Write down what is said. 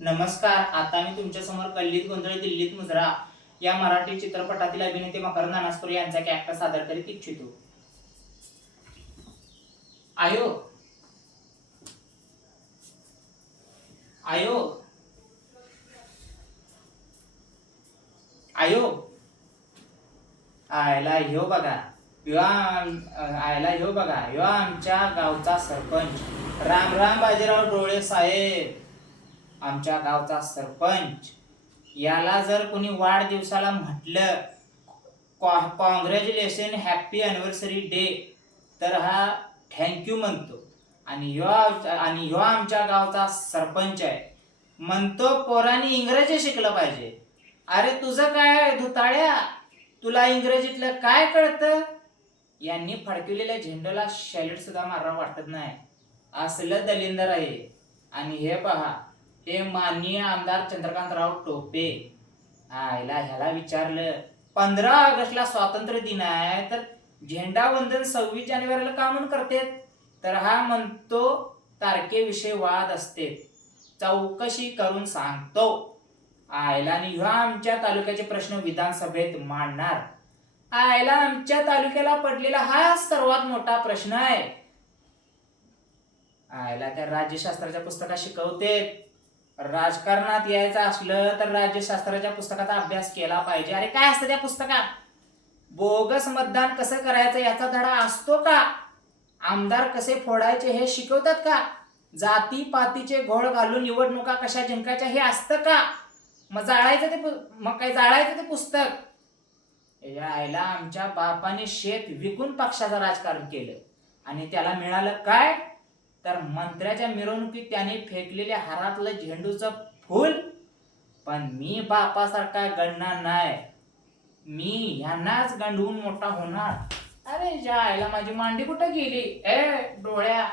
नमस्कार. आता मी तुमच्या समोर कल्लीत गोंधळ दिल्लीत मुजरा या मराठी चित्रपटातील अभिनेते मकरंद अनासपुरे यांचा कॅरेक्टर सादर करीत इच्छितो. आयो आयो आयो आयला ह्यो बघा ह्यो आमच्या गावचा सरपंच. राम राम बाजीराव डोळे साहेब. आमच्या गावचा सरपंच. याला जर कोणी वाढदिवसाला म्हटलं कॉंग्रॅच्युलेशन हॅपी अॅनिव्हर्सरी डे तर हा थँक्यू म्हणतो. आणि ह्यो आमच्या गावचा सरपंच आहे. म्हणतो पोरांनी इंग्रजी शिकलं पाहिजे. अरे तुझं काय धुताळ्या, तुला इंग्रजीतलं काय कळतं? यांनी फडकवलेल्या झेंड्याला शॅल्यूट सुद्धा मारावं वाटत नाही. असलं दलिंदर आहे. आणि हे पहा, हे माननीय आमदार चंद्रकांतराव टोपे. ह्याला विचारलं 15 ऑगस्टला स्वातंत्र्य दिन आहे तर झेंडा वंदन 26 जानेवारीला का म्हणून करते? तर हा म्हणतो तारखेविषयी वाद असते, चौकशी करून सांगतो. आणि ह्या आमच्या तालुक्याचे प्रश्न विधानसभेत मांडणार. आमच्या तालुक्याला पडलेला हा सर्वात मोठा प्रश्न आहे. त्या राज्यशास्त्राच्या पुस्तकात शिकवते. राजकारणात यायचं असलं तर राज्यशास्त्राच्या पुस्तकाचा अभ्यास केला पाहिजे. अरे काय असतं त्या पुस्तकात? बोगस मतदान कसं करायचं याचा धडा असतो का? आमदार कसे फोडायचे हे शिकवतात का? जाती पातीचे घोळ घालून निवडणुका कशा जिंकायच्या हे असतं का? मग जाळायचं ते पुस्तक. आमच्या बापाने शेत विकून पक्षाचं राजकारण केलं आणि त्याला मिळालं काय? तर मंत्र्याच्या मिरवणुकीत त्याने फेकलेल्या हारातलं झेंडूचं फूल. पण मी बापासारखा गणणार नाही. मी ह्यांनाच गंडवून मोठा होणार. अरे माझी मांडी कुठं गेली? डोळ्या